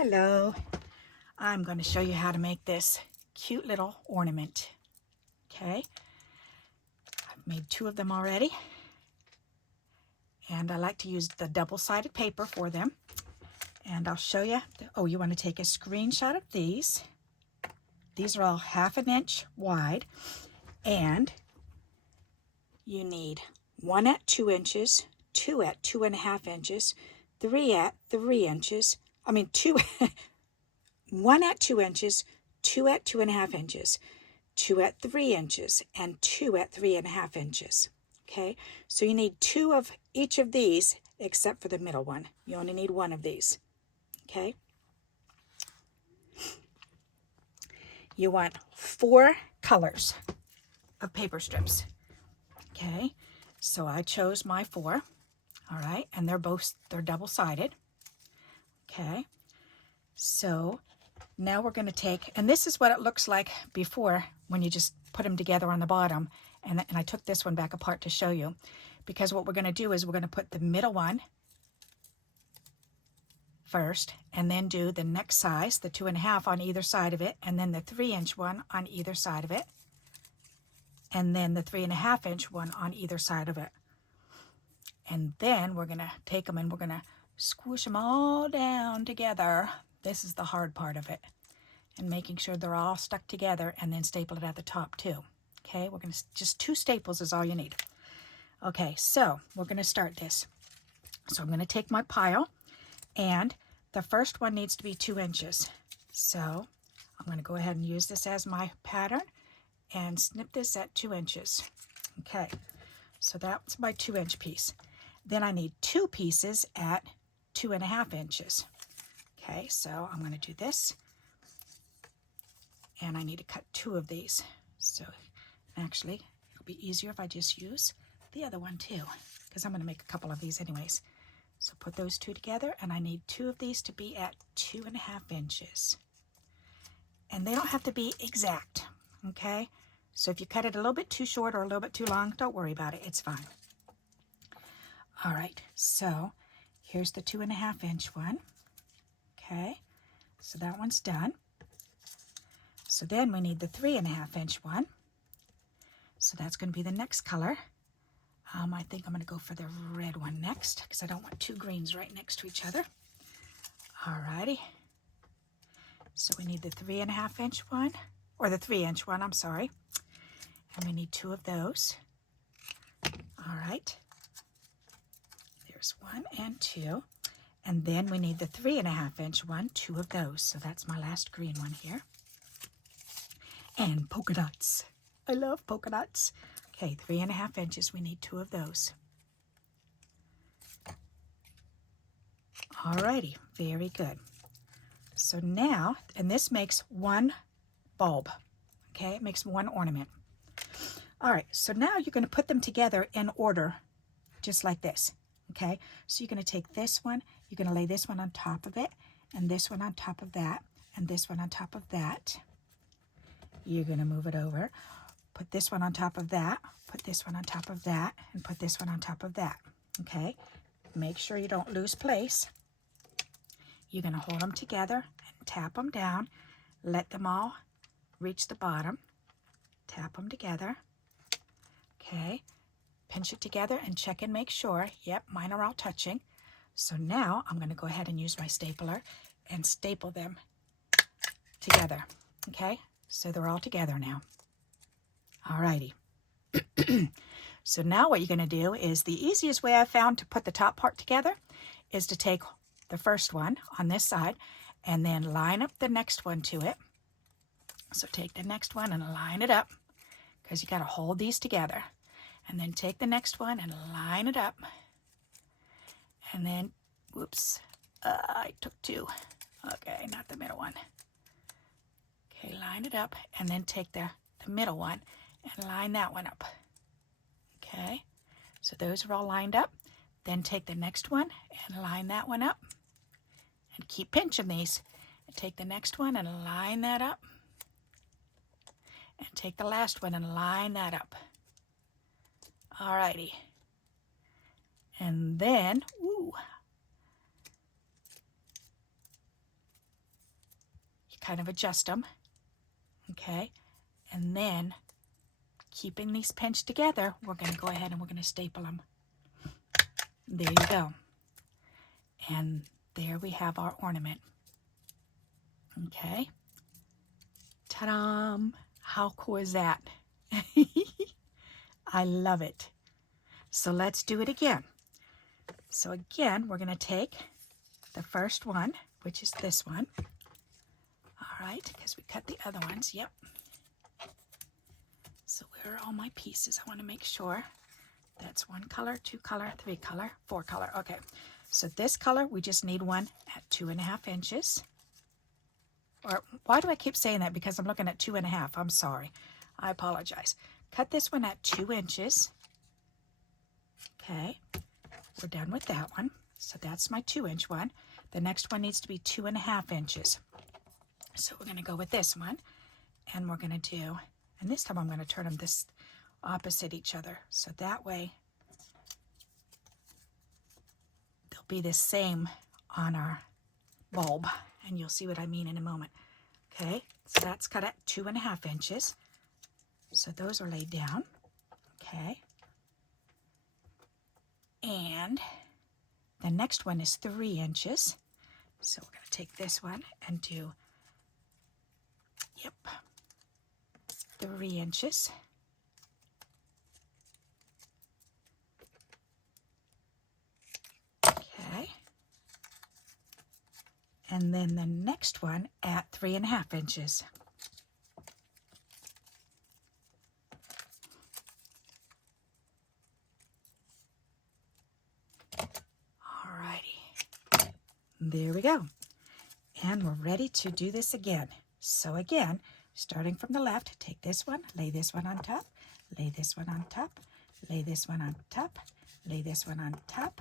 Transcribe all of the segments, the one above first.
Hello, I'm going to show you how to make this cute little ornament. Okay, I've made 2 of them already, and I like to use the double-sided paper for them. And I'll show you. Oh, you want to take a screenshot of these. These are all 1/2 inch wide, and you need 1 at 2 inches, 2 at 2.5 inches, 3 at 3 inches. 1 at 2 inches, 2 at 2.5 inches, 2 at 3 inches, and 2 at 3.5 inches. Okay, so you need 2 of each of these except for the middle one. You only need 1 of these. Okay, you want 4 colors of paper strips. Okay, so I chose my 4. All right, and they're double-sided. Okay, so now we're going to take, and this is what it looks like before when you just put them together on the bottom. And I took this one back apart to show you, because what we're going to do is we're going to put the middle one first, and then do the next size, the 2.5 on either side of it, and then the 3-inch one on either side of it, and then the 3.5-inch one on either side of it. And then we're going to take them and we're going to squish them all down together. This is the hard part of it, and making sure they're all stuck together, and then staple it at the top too. Okay, we're going to, just 2 staples is all you need. Okay, so we're going to start this. So I'm going to take my pile, and the first one needs to be 2 inches. So I'm going to go ahead and use this as my pattern and snip this at 2 inches. Okay, so that's my 2-inch piece. Then I need 2 pieces at 2.5 inches. Okay, so I'm going to do this, and I need to cut 2 of these. So actually, it'll be easier if I just use the other one too, because I'm going to make a couple of these anyways. So put those 2 together, and I need 2 of these to be at 2.5 inches. And they don't have to be exact, okay? So if you cut it a little bit too short or a little bit too long, don't worry about it, it's fine. All right, so here's the 2.5-inch one. Okay, so that one's done. So then we need the 3.5-inch one. So that's going to be the next color. I think I'm going to go for the red one next, because I don't want 2 greens right next to each other. Alrighty. So we need the 3.5-inch one, or the 3-inch one, I'm sorry. And we need 2 of those. All right. There's 1 and 2. And then we need the 3.5-inch one, 2 of those. So that's my last green one here. And polka dots. I love polka dots. Okay, 3.5 inches, we need 2 of those. Alrighty, very good. So now, and this makes 1 bulb. Okay, it makes 1 ornament. All right, so now you're going to put them together in order, just like this. Okay, so you're going to take this one, you're going to lay this one on top of it, and this one on top of that, and this one on top of that. You're going to move it over, put this one on top of that, put this one on top of that, and put this one on top of that. Okay, make sure you don't lose place. You're going to hold them together and tap them down, let them all reach the bottom, tap them together. Okay, pinch it together and check and make sure. Yep, mine are all touching. So now I'm going to go ahead and use my stapler and staple them together. Okay, so they're all together now. Alrighty. So now what you're going to do is, the easiest way I've found to put the top part together is to take the first one on this side and then line up the next one to it. So take the next one and line it up, because you got to hold these together. And then take the next one and line it up. And then, whoops, I took 2. Okay, not the middle one. Okay, line it up, and then take the middle one and line that one up. Okay, so those are all lined up. Then take the next one and line that one up. And keep pinching these. And take the next one and line that up. And take the last one and line that up. Alrighty. And then, kind of adjust them. Okay, and then keeping these pinched together, we're going to go ahead and we're going to staple them. There you go. And there we have our ornament. Okay. Ta-da! How cool is that? I love it. So let's do it again. So again, we're going to take the first one, which is this one. All right, because we cut the other ones. Yep. So where are all my pieces? I want to make sure. That's 1 color, 2 color, 3 color, 4 color. Okay. So this color, we just need one at 2.5 inches. Or why do I keep saying that? Because I'm looking at 2.5. I'm sorry. I apologize. Cut this one at 2 inches. Okay. We're done with that one. So that's my 2-inch one. The next one needs to be 2.5 inches. So we're going to go with this one. And we're going to do, and this time I'm going to turn them this opposite each other. So that way they'll be the same on our bulb. And you'll see what I mean in a moment. Okay, so that's cut at 2.5 inches. So those are laid down. Okay. And the next one is 3 inches. So we're going to take this one and do, 3 inches. Okay. And then the next one at 3.5 inches. Alrighty. There we go. And we're ready to do this again. So again, starting from the left, take this one, lay this one on top, lay this one on top, lay this one on top, lay this one on top,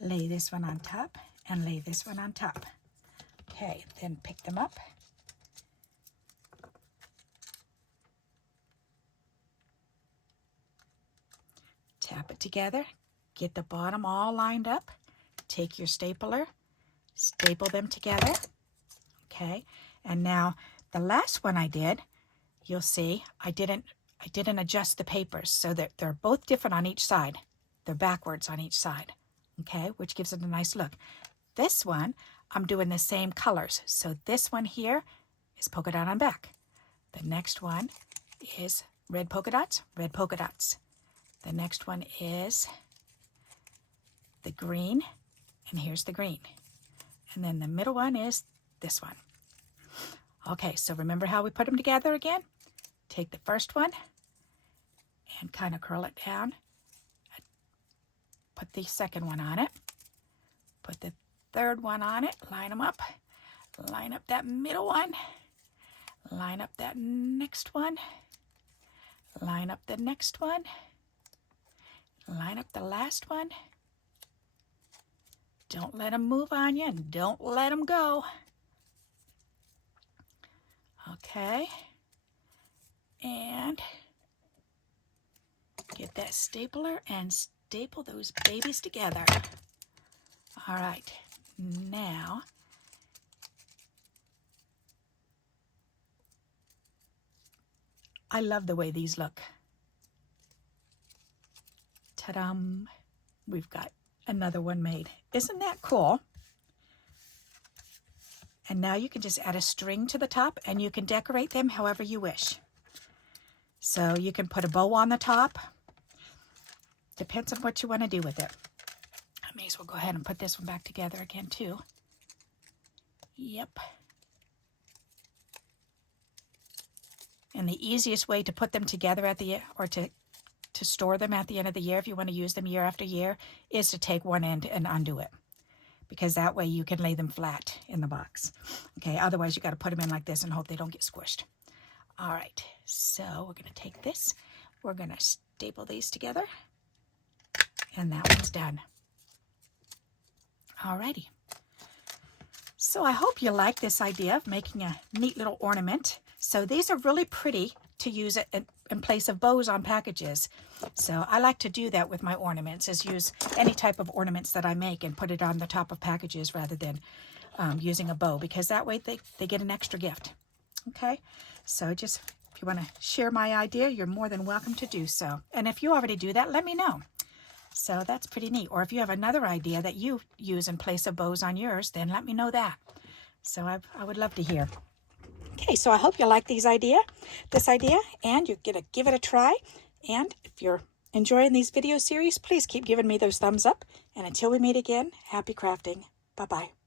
lay this one on top, and lay this one on top. Okay, then pick them up. Tap it together. Get the bottom all lined up. Take your stapler, staple them together. Okay, and now the last one I did, you'll see I didn't adjust the papers so that they're both different on each side. They're backwards on each side. Okay, which gives it a nice look. This one, I'm doing the same colors. So this one here is polka dot on back. The next one is red polka dots, red polka dots. The next one is the green, and here's the green. And then the middle one is this one. Okay, so remember how we put them together again? Take the first one and kind of curl it down. Put the second one on it. Put the third one on it. Line them up. Line up that middle one. Line up that next one. Line up the next one. Line up the last one. Don't let them move on you, and don't let them go. Okay. And get that stapler and staple those babies together. All right. Now, I love the way these look. Ta-dam! We've got another one made. Isn't that cool? And now you can just add a string to the top and you can decorate them however you wish. So you can put a bow on the top. Depends on what you want to do with it. I may as well go ahead and put this one back together again too. Yep. And the easiest way to put them together at the or to store them at the end of the year, if you want to use them year after year, is to take one end and undo it. Because that way you can lay them flat in the box. Okay, otherwise you got to put them in like this and hope they don't get squished. All right, so we're going to take this. We're going to staple these together. And that one's done. All righty. So I hope you like this idea of making a neat little ornament. So these are really pretty to use in place of bows on packages. So I like to do that with my ornaments, is use any type of ornaments that I make and put it on the top of packages rather than using a bow, because that way they get an extra gift. Okay, so just if you want to share my idea, you're more than welcome to do so. And if you already do that, let me know. So that's pretty neat. Or if you have another idea that you use in place of bows on yours, then let me know that. So I would love to hear. Okay, so I hope you like this idea, and you're going to give it a try. And if you're enjoying these video series, please keep giving me those thumbs up. And until we meet again, happy crafting. Bye-bye.